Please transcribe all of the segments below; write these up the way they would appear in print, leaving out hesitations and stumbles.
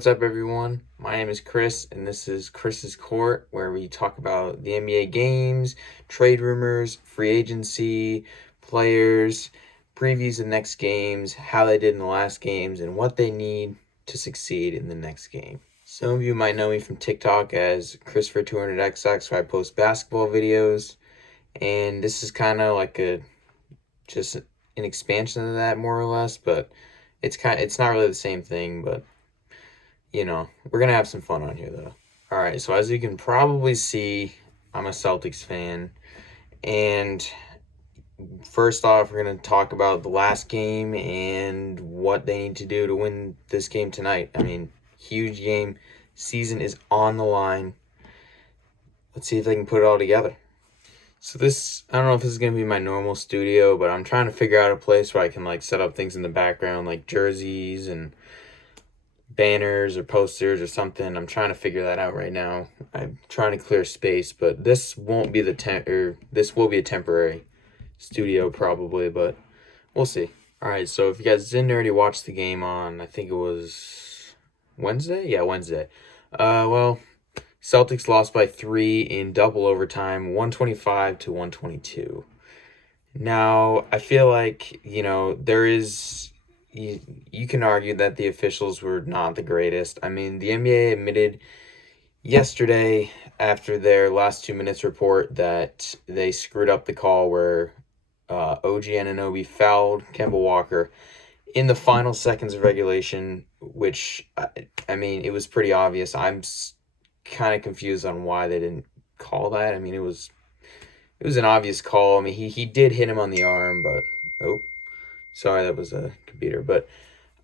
What's up, everyone? My name is Chris, and this is Chris's Court, where we talk about the NBA games, trade rumors, free agency, players, previews of next games, how they did in the last games, and what they need to succeed in the next game. Some of you might know me from TikTok as Christopher200XX, where I post basketball videos, and this is kind of like just an expansion of that, more or less, but it's not really the same thing, but we're gonna have some fun on here though. All right, so as you can probably see, I'm a Celtics fan, and first off, we're gonna talk about the last game and what they need to do to win this game tonight. I mean, huge game, season is on the line. Let's see if they can put it all together. So I don't know if this is gonna be my normal studio, but I'm trying to figure out a place where I can set up things in the background, like jerseys and banners or posters or something. I'm trying to figure that out right now. I'm trying to clear space, but this won't be this will be a temporary studio probably, but we'll see. All right, so if you guys didn't already watch the game on, I think it was Wednesday. Yeah, Wednesday. Well, Celtics lost by 3 in double overtime, 125 to 122. Now, I feel like, there is you can argue that the officials were not the greatest. I mean, the NBA admitted yesterday after their last 2 minutes report that they screwed up the call where OG Anunoby fouled Kemba Walker in the final seconds of regulation, which, I mean, it was pretty obvious. I'm kind of confused on why they didn't call that. I mean, it was an obvious call. I mean, he did hit him on the arm, but sorry, that was a computer. But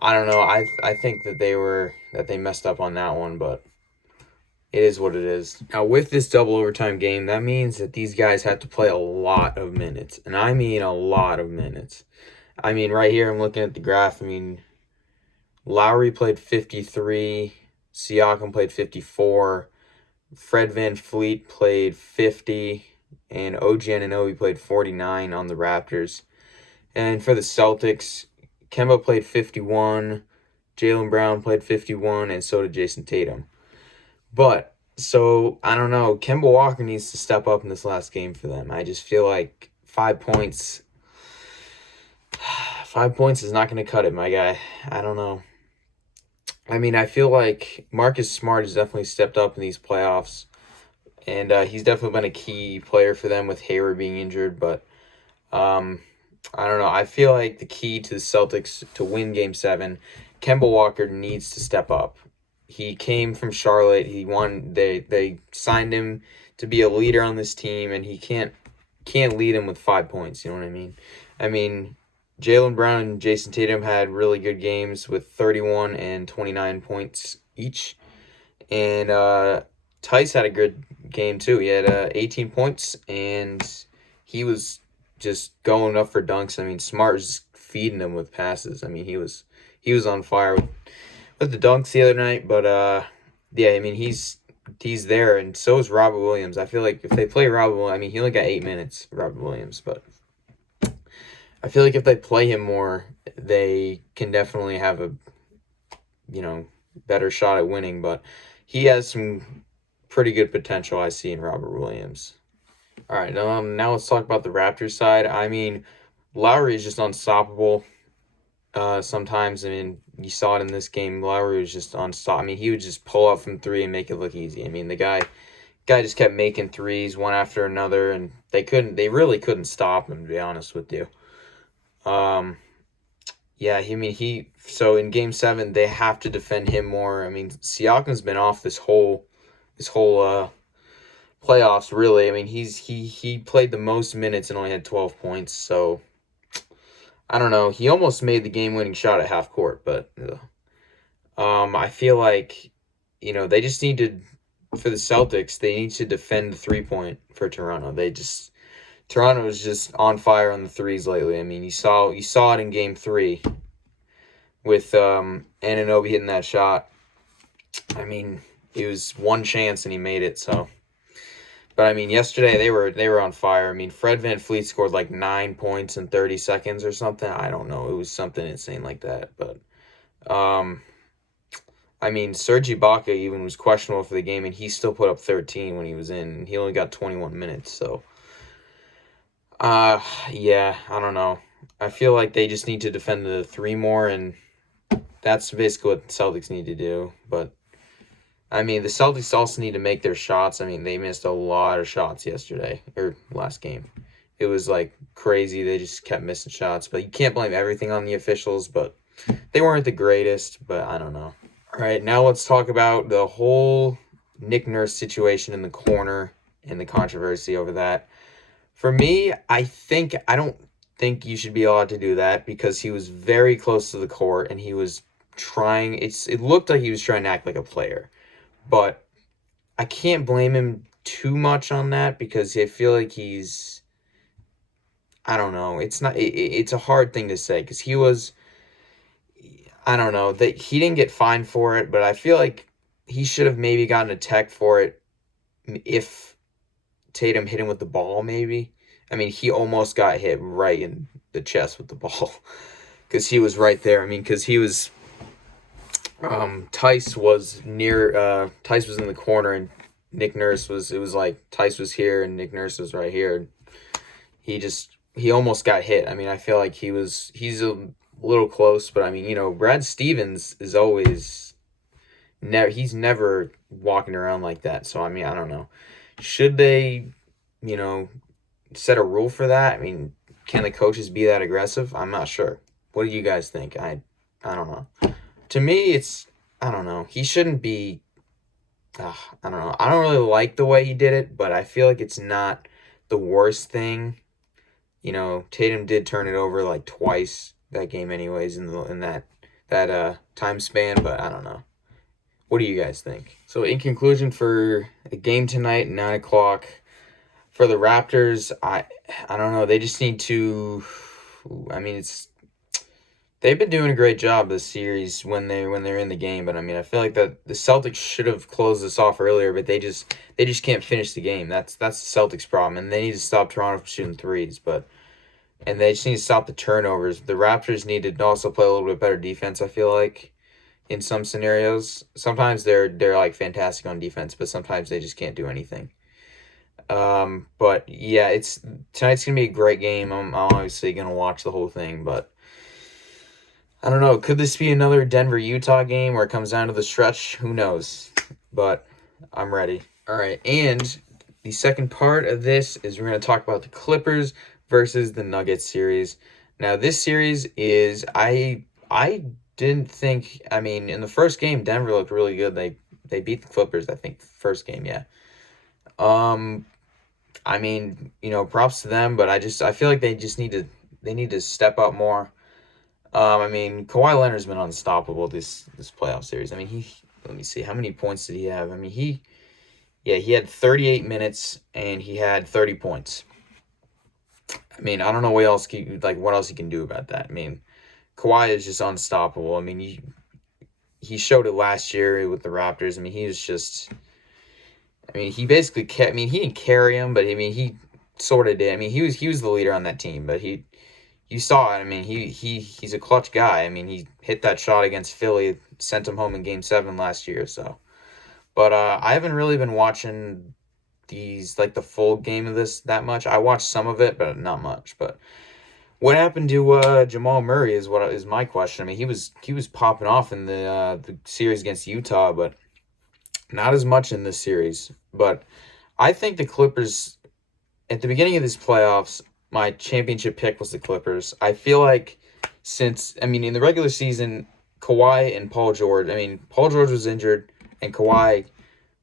I don't know. I think that they messed up on that one, but it is what it is. Now, with this double overtime game, that means that these guys have to play a lot of minutes, and I mean a lot of minutes. I mean, right here, I'm looking at the graph. I mean, Lowry played 53, Siakam played 54, Fred VanVleet played 50, and OG Anunoby played 49 on the Raptors. And for the Celtics, Kemba played 51, Jaylen Brown played 51, and so did Jason Tatum. But, so, I don't know. Kemba Walker needs to step up in this last game for them. I just feel like 5 points... 5 points is not going to cut it, my guy. I don't know. I mean, I feel like Marcus Smart has definitely stepped up in these playoffs. And he's definitely been a key player for them with Hayward being injured. But, I don't know. I feel like the key to the Celtics to win Game 7, Kemba Walker needs to step up. He came from Charlotte. He won. They signed him to be a leader on this team, and he can't lead him with 5 points. You know what I mean? I mean, Jaylen Brown and Jason Tatum had really good games with 31 and 29 points each. And Tice had a good game too. He had 18 points, and he was just going up for dunks. I mean, Smart was just feeding him with passes. I mean, he was on fire with the dunks the other night. But yeah, I mean, he's there, and so is Robert Williams. I feel like if they play Robert Williams, I mean, he only got 8 minutes, Robert Williams, but I feel like if they play him more, they can definitely have a better shot at winning. But he has some pretty good potential I see in Robert Williams. All right, now let's talk about the Raptors side. I mean, Lowry is just unstoppable. Sometimes, I mean, you saw it in this game. Lowry was just unstoppable. I mean, he would just pull up from three and make it look easy. I mean, the guy just kept making threes one after another, and they really couldn't stop him, to be honest with you. Yeah, so in Game 7, they have to defend him more. I mean, Siakam's been off this whole playoffs, really. I mean, he played the most minutes and only had 12 points, so I don't know. He almost made the game-winning shot at half court, but I feel like they just need to, for the Celtics, they need to defend the three-point for Toronto. Toronto is just on fire on the threes lately. I mean, you saw it in Game 3 with Anunoby hitting that shot. I mean, it was one chance and he made it, so. But I mean, yesterday they were on fire. I mean, Fred VanVleet scored like 9 points in 30 seconds or something. I don't know. It was something insane like that. But I mean, Serge Ibaka even was questionable for the game, and he still put up 13 when he was in, and he only got 21 minutes. So, yeah, I don't know. I feel like they just need to defend the three more, and that's basically what the Celtics need to do. But I mean, the Celtics also need to make their shots. I mean, they missed a lot of shots yesterday or last game. It was like crazy. They just kept missing shots. But you can't blame everything on the officials. But they weren't the greatest. But I don't know. All right, now let's talk about the whole Nick Nurse situation in the corner and the controversy over that. For me, I don't think you should be allowed to do that because he was very close to the court and he was trying. It looked like he was trying to act like a player, but I can't blame him too much on that because I feel like he's. I don't know. It's not. It's a hard thing to say because he was. I don't know that he didn't get fined for it, but I feel like he should have maybe gotten a tech for it if Tatum hit him with the ball, maybe. I mean, he almost got hit right in the chest with the ball because he was right there. I mean, because he was. Tice was near. Tice was in the corner, and Nick Nurse was. It was like Tice was here, and Nick Nurse was right here. He almost got hit. I mean, I feel like he's a little close, but I mean, Brad Stevens is always he's never walking around like that. So I mean, I don't know. Should they, you know, set a rule for that? I mean, can the coaches be that aggressive? I'm not sure. What do you guys think? I don't know. To me, I don't know. He shouldn't be. I don't know. I don't really like the way he did it, but I feel like it's not the worst thing. Tatum did turn it over like twice that game, anyways, in that time span. But I don't know. What do you guys think? So, in conclusion, for the game tonight, 9 o'clock, for the Raptors, I don't know. They just need to. I mean, they've been doing a great job this series when they're in the game, but I mean, I feel like that the Celtics should have closed this off earlier, but they just can't finish the game. That's the Celtics' problem, and they need to stop Toronto from shooting threes, and they just need to stop the turnovers. The Raptors need to also play a little bit better defense, I feel like, in some scenarios. Sometimes they're like fantastic on defense, but sometimes they just can't do anything. But yeah, tonight's gonna be a great game. I'm obviously gonna watch the whole thing, but I don't know. Could this be another Denver-Utah game where it comes down to the stretch? Who knows? But I'm ready. All right, and the second part of this is we're going to talk about the Clippers versus the Nuggets series. Now, this series is I didn't think. I mean, in the first game, Denver looked really good. They beat the Clippers. I think first game, yeah. I mean, props to them, but I feel like they need to step up more. I mean, Kawhi Leonard's been unstoppable this playoff series. I mean, let me see, how many points did he have? I mean, he had 38 minutes and he had 30 points. I mean, I don't know what else he can do about that. I mean, Kawhi is just unstoppable. I mean, he showed it last year with the Raptors. I mean, he was just. I mean, he basically he didn't carry him, but I mean, he sort of did. I mean, he was the leader on that team, but you saw it. I mean, he's a clutch guy. I mean, he hit that shot against Philly, sent him home in Game 7 last year. So, but I haven't really been watching the full game of this that much. I watched some of it, but not much. But what happened to Jamal Murray is my question. I mean, he was popping off in the series against Utah, but not as much in this series. But I think the Clippers at the beginning of these playoffs. My championship pick was the Clippers. I feel like in the regular season, Kawhi and Paul George, Paul George was injured and Kawhi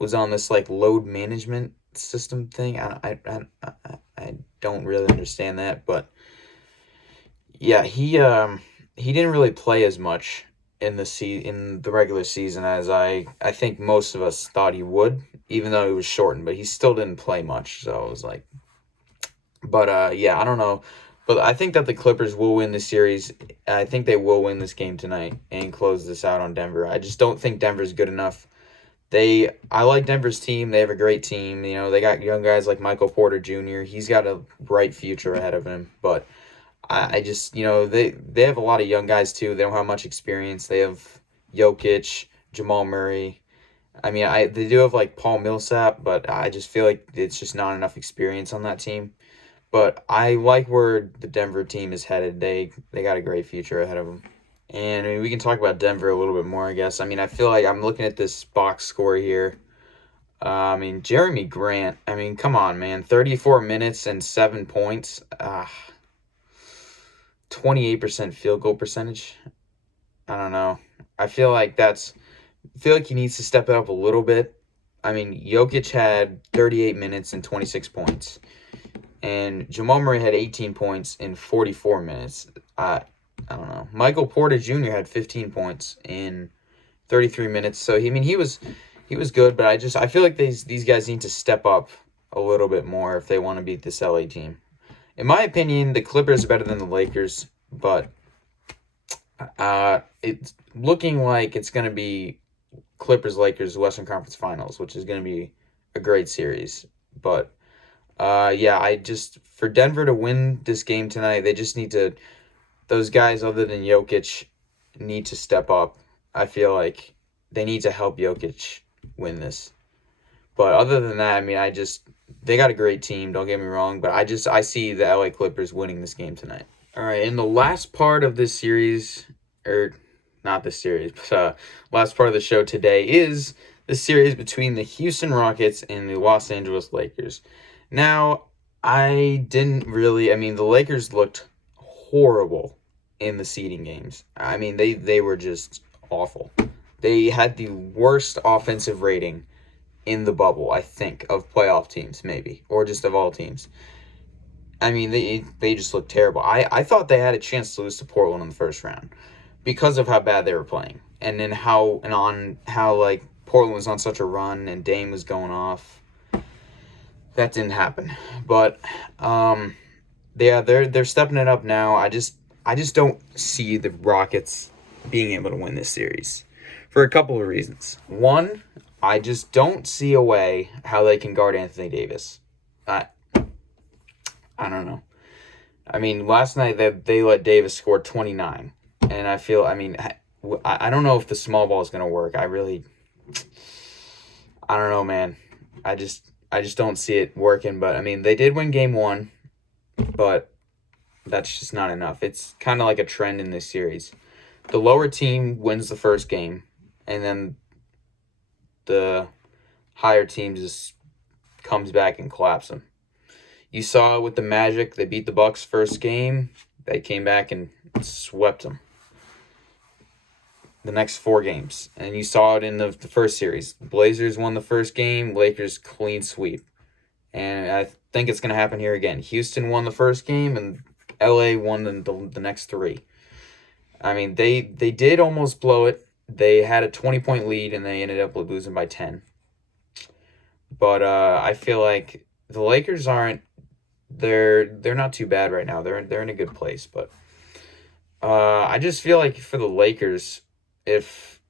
was on this load management system thing. I don't really understand that, but yeah, he didn't really play as much in the regular season as I think most of us thought he would, even though he was shortened, but he still didn't play much. So I was like. But, yeah, I don't know. But I think that the Clippers will win this series. I think they will win this game tonight and close this out on Denver. I just don't think Denver's good enough. I like Denver's team. They have a great team. They got young guys like Michael Porter Jr. He's got a bright future ahead of him. But I just, they have a lot of young guys, too. They don't have much experience. They have Jokic, Jamal Murray. I mean, they do have like Paul Millsap, but I just feel like it's just not enough experience on that team. But I like where the Denver team is headed. They got a great future ahead of them. And I mean, we can talk about Denver a little bit more, I guess. I mean, I feel like I'm looking at this box score here. I mean, Jeremy Grant. I mean, come on, man. 34 minutes and 7 points. 28% field goal percentage. I don't know. I feel like he needs to step it up a little bit. I mean, Jokic had 38 minutes and 26 points. And Jamal Murray had 18 points in 44 minutes. I don't know. Michael Porter Jr. had 15 points in 33 minutes. So he was good, but I feel like these guys need to step up a little bit more if they want to beat this LA team. In my opinion, the Clippers are better than the Lakers, but it's looking like it's going to be Clippers-Lakers Western Conference Finals, which is going to be a great series. But for Denver to win this game tonight, they just need to, those guys other than Jokic need to step up. I feel like they need to help Jokic win this. But other than that, I mean, they got a great team, don't get me wrong, but I see the LA Clippers winning this game tonight. All right, in the last part of this series, or not this series, but last part of the show today is the series between the Houston Rockets and the Los Angeles Lakers. Now, the Lakers looked horrible in the seeding games. I mean, they were just awful. They had the worst offensive rating in the bubble, I think, of playoff teams, maybe, or just of all teams. I mean, they just looked terrible. I thought they had a chance to lose to Portland in the first round because of how bad they were playing, and then how like Portland was on such a run and Dame was going off. That didn't happen, but they're stepping it up now. I just don't see the Rockets being able to win this series for a couple of reasons. One, I just don't see a way how they can guard Anthony Davis. I don't know. I mean, last night they let Davis score 29, and I don't know if the small ball is going to work. I don't know, man. I just don't see it working. But I mean, they did win game 1, but that's just not enough. It's kind of like a trend in this series. The lower team wins the first game, and then the higher team just comes back and collapses them. You saw with the Magic, they beat the Bucks first game. They came back and swept them the next 4 games. And you saw it in the first series. Blazers won the first game, Lakers clean sweep. And I think it's going to happen here again. Houston won the first game, and LA won the next 3. I mean, they did almost blow it. They had a 20-point lead, and they ended up losing by 10. But I feel like the Lakers aren't. They're not too bad right now. They're in a good place, but I just feel like for the Lakers, if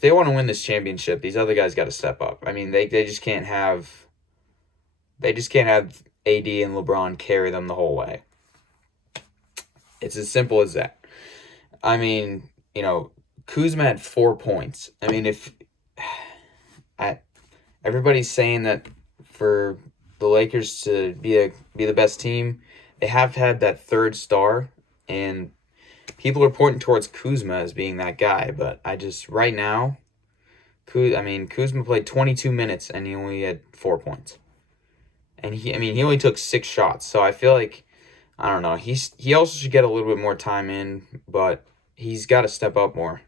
they want to win this championship, these other guys got to step up. I mean, they just can't have AD and LeBron carry them the whole way. It's as simple as that. I mean, Kuzma had 4 points. I mean, everybody's saying that for the Lakers to be the best team, they have had that third star, and people are pointing towards Kuzma as being that guy. But right now, Kuzma played 22 minutes and he only had 4 points, and he only took 6 shots. So I feel like, I don't know. He also should get a little bit more time in, but he's got to step up more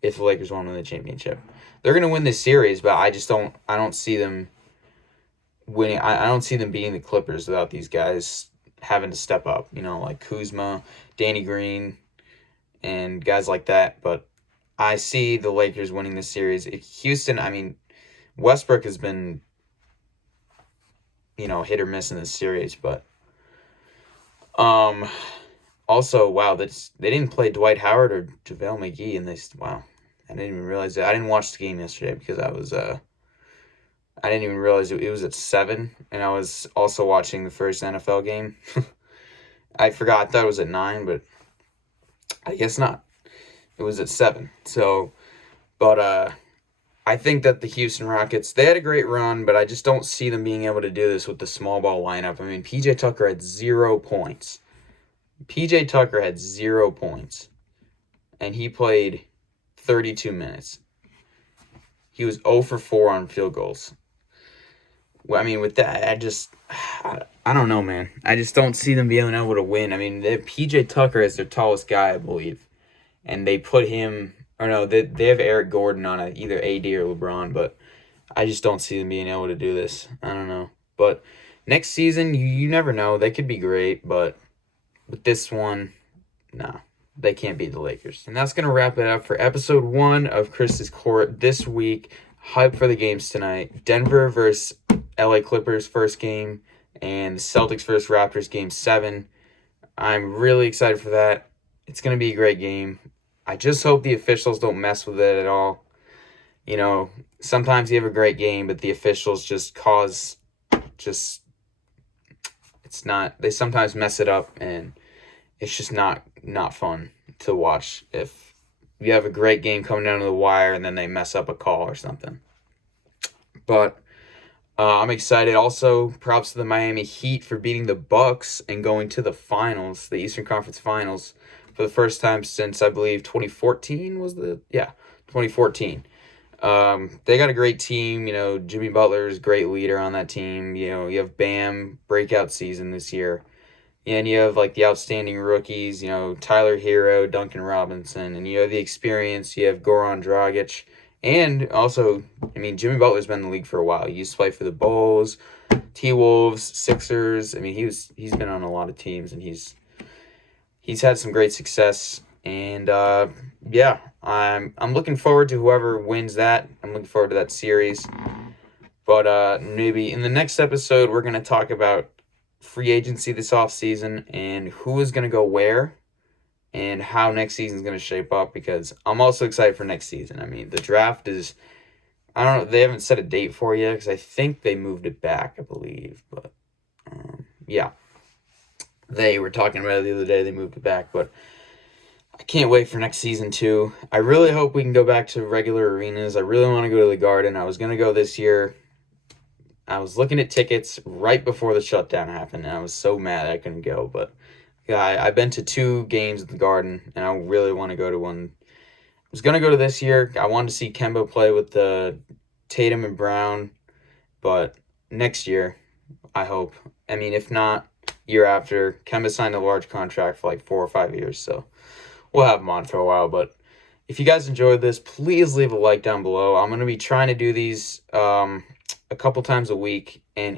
if the Lakers want to win the championship. They're gonna win this series, but I don't see them winning. I don't see them beating the Clippers without these guys having to step up, like Kuzma, Danny Green, and guys like that. But I see the Lakers winning this series. Houston, Westbrook has been, hit or miss in this series, but also, wow, they didn't play Dwight Howard or JaVale McGee in this. Wow, I didn't even realize that. I didn't watch the game yesterday because I didn't even realize it was at 7, and I was also watching the first NFL game. I forgot. I thought it was at 9, but I guess not. It was at 7. So, but I think that the Houston Rockets, they had a great run, but I just don't see them being able to do this with the small ball lineup. I mean, PJ Tucker had 0 points. PJ Tucker had 0 points, and he played 32 minutes. He was 0 for 4 on field goals. Well, I mean, with that, I don't know, man. I just don't see them being able to win. I mean, they have PJ Tucker as their tallest guy, I believe, and they put him, or no, they have Eric Gordon on either AD or LeBron, but I just don't see them being able to do this. I don't know. But next season, you never know. They could be great, but with this one, no, they can't beat the Lakers. And that's going to wrap it up for episode 1 of Chris's Court this week. Hype for the games tonight. Denver versus LA Clippers first game, and the Celtics versus Raptors game 7. I'm really excited for that. It's going to be a great game. I just hope the officials don't mess with it at all. You know, sometimes you have a great game, but the officials they sometimes mess it up, and it's just not fun to watch if you have a great game coming down to the wire and then they mess up a call or something. But I'm excited. Also, props to the Miami Heat for beating the Bucks and going to the finals, the Eastern Conference Finals, for the first time since, I believe, 2014 was 2014. They got a great team. You know, Jimmy Butler is a great leader on that team. You know, you have Bam, breakout season this year. And you have, like, the outstanding rookies, you know, Tyler Hero, Duncan Robinson, and you have the experience. You have Goran Dragic. And also, I mean, Jimmy Butler's been in the league for a while. He used to play for the Bulls, T-Wolves, Sixers. I mean, he's been on a lot of teams, and he's had some great success. And yeah, I'm looking forward to whoever wins that. I'm looking forward to that series. But maybe in the next episode, we're going to talk about free agency this offseason and who is going to go where and how next season is going to shape up, because I'm also excited for next season. I mean, the draft is, I don't know, they haven't set a date for it yet because I think they moved it back, I believe. But yeah, they were talking about it the other day. They moved it back, but I can't wait for next season too. I really hope we can go back to regular arenas. I really want to go to the Garden. I was going to go this year. I was looking at tickets right before the shutdown happened, and I was so mad I couldn't go. But yeah, I've been to 2 games at the Garden, and I really want to go to one. I was going to go to this year. I wanted to see Kemba play with the Tatum and Brown, but next year, I hope. I mean, if not, year after. Kemba signed a large contract for like 4 or 5 years, so we'll have him on for a while. But if you guys enjoyed this, please leave a like down below. I'm going to be trying to do these a couple times a week, and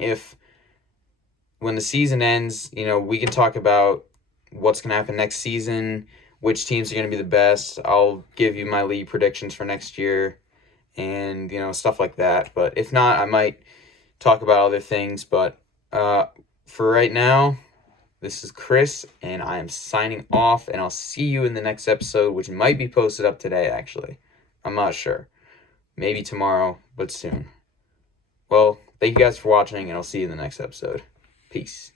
when the season ends, you know, we can talk about what's going to happen next season, which teams are going to be the best. I'll give you my league predictions for next year and, you know, stuff like that. But if not, I might talk about other things. But for right now, this is Chris, and I am signing off, and I'll see you in the next episode, which might be posted up today, actually. I'm not sure. Maybe tomorrow, but soon. Well, thank you guys for watching, and I'll see you in the next episode. Peace.